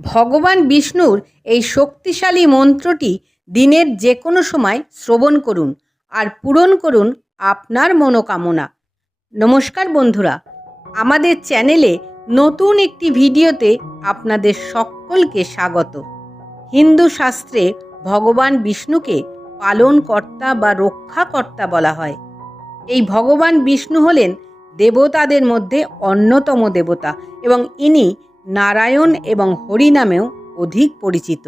ভগবান বিষ্ণুর এই শক্তিশালী মন্ত্রটি দিনের যে কোনো সময় শ্রবণ করুন আর পূরণ করুন আপনার মনোকামনা। নমস্কার বন্ধুরা, আমাদের চ্যানেলে নতুন একটি ভিডিওতে আপনাদের সকলকে স্বাগত। হিন্দু শাস্ত্রে ভগবান বিষ্ণুকে পালনকর্তা বা রক্ষাকর্তা বলা হয়। এই ভগবান বিষ্ণু হলেন দেবতাদের মধ্যে অন্যতম দেবতা এবং ইনি নারায়ণ এবং হরি নামেও অধিক পরিচিত।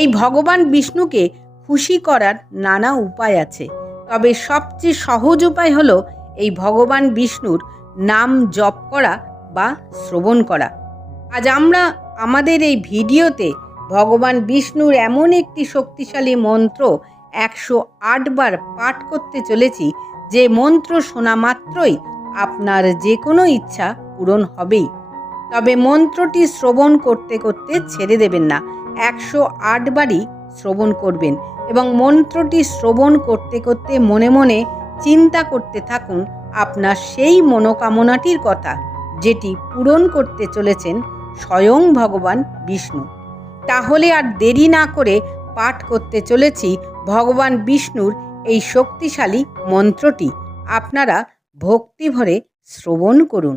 এই ভগবান বিষ্ণুকে খুশি করার নানা উপায় আছে, তবে সবচেয়ে সহজ উপায় হল এই ভগবান বিষ্ণুর নাম জপ করা বা শ্রবণ করা। আজ আমরা আমাদের এই ভিডিওতে ভগবান বিষ্ণুর এমন একটি শক্তিশালী মন্ত্র একশো বার পাঠ করতে চলেছি, যে মন্ত্র শোনা মাত্রই আপনার যে কোনো ইচ্ছা পূরণ হবেই। তবে মন্ত্রটি শ্রবণ করতে করতে ছেড়ে দেবেন না। একশো আট বারই শ্রবণ করবেন এবং মন্ত্রটি শ্রবণ করতে করতে মনে মনে চিন্তা করতে থাকুন, আপনার সেই মনোকামনাটির কথা যেটি পূরণ করতে চলেছেন স্বয়ং ভগবান বিষ্ণু। তাহলে আর দেরি না করে পাঠ করতে চলেছি ভগবান বিষ্ণুর এই শক্তিশালী মন্ত্রটি। আপনারা ভক্তি ভরে শ্রবণ করুন।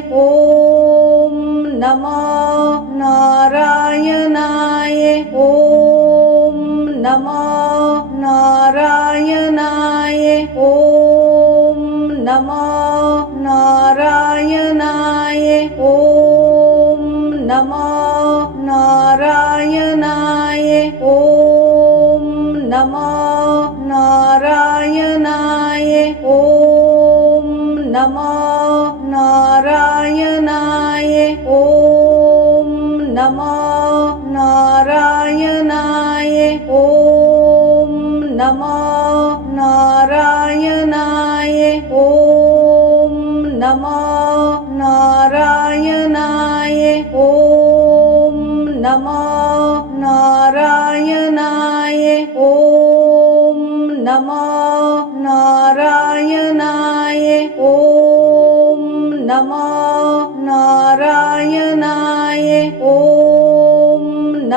ॐ नमः।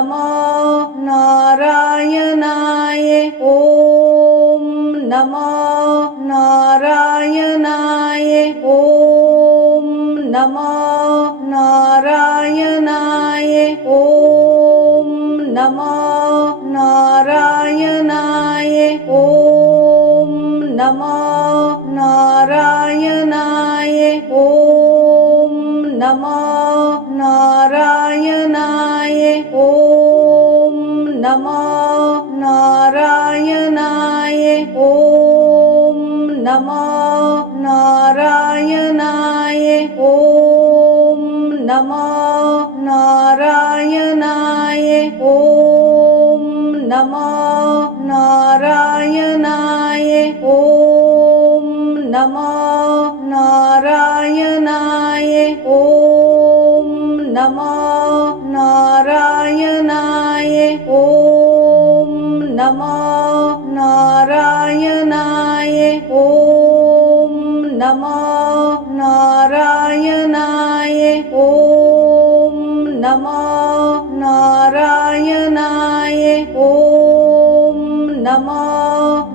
amor.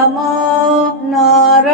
नमो नारायण